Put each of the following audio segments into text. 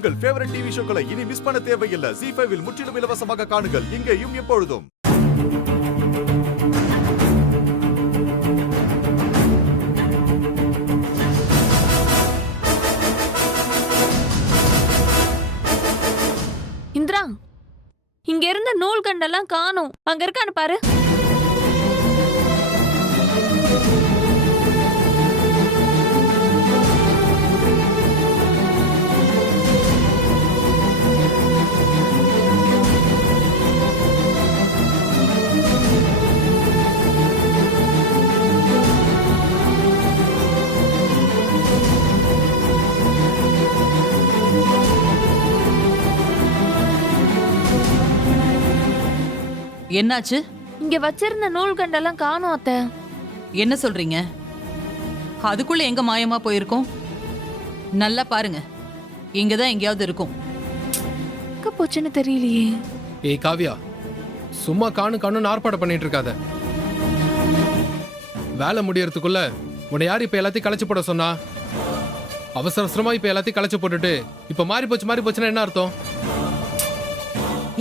உங்கள் favourite TV ஷோக்களை இனி miss பண்ண தேவையில்லை. ZEE5 இல் முற்றிலும் இலவசமாக காணுங்கள். இங்கேயும் எப்பொழுதும். இந்திரா, இங்க இருந்த நூல் கண்டெல்லாம் காணோம். அங்க இருக்கான்னு பாரு. என்னாச்சு? இங்க வச்சிருந்த நூல் கண்டெல்லாம் காணோம் அத்தை. என்ன சொல்றீங்க? அதுக்குள்ள எங்க மாயமா போயிருக்கோம்? நல்லா பாருங்க, இங்கதான் எங்கேயாவது இருக்கும். எங்க போச்சுன்னு தெரியலையே. ஏய் காவியா, சும்மா காணு ஆர்ப்பாட்டம் பண்ணிட்டு இருக்காத. வேலை முடியறதுக்குள்ள உன்னை யார் இப்ப எல்லாத்தையும் களைச்சு போட சொன்னா? அவசர அவசரமா இப்ப எல்லாத்தையும் களைச்சு போட்டுட்டு இப்ப மாறி போச்சுன்னா என்ன அர்த்தம்?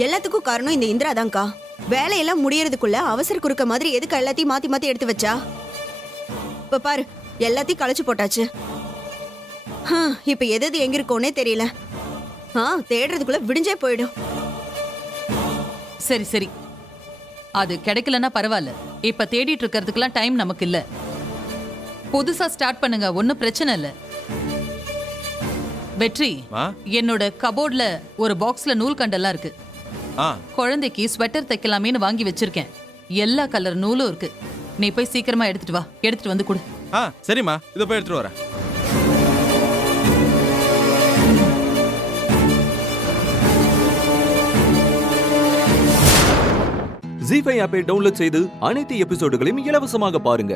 எல்லாத்துக்கும் காரணம் இந்த இந்திரா தான்க்கா. வேலையெல்லாம் முடியறதுக்குள்ள அவசர குறுக்க மாதிரி எதுக்கு எல்லாத்தையும் மாத்தி மாத்தி எடுத்து வச்சா? இப்ப பாரு, எல்லாத்தையும் களைச்சு போட்டாச்சு. இப்ப எது எங்க இருக்கோன்னே தெரியல. தேடுறதுக்குள்ள விடிஞ்சே போயிடும். சரி சரி, அது கிடைக்கலன்னா பரவாயில்ல. இப்ப தேடிட்டு இருக்கிறதுக்கெல்லாம் டைம் நமக்கு இல்ல. புதுசா ஸ்டார்ட் பண்ணுங்க, ஒன்னும் பிரச்சனை இல்ல. வெற்றி, என்னோட கபோர்ட்ல ஒரு பாக்ஸ்ல நூல் கண்டெல்லாம் இருக்கு. குழந்தைக்கு ஸ்வெட்டர் தைக்கலாமேன்னு வாங்கி வச்சிருக்கேன். எல்லா கலர் நூலும் இருக்கு. நீ போய் சீக்கிரமா எடுத்துட்டு வா. எடுத்துட்டு வந்து கொடு. சரிம்மா, இத போய் எடுத்துட்டு வரேன். ZEE5 ஆப்பை டவுன்லோட் செய்து அனைத்து எபிசோடுகளையும் இலவசமாக பாருங்க.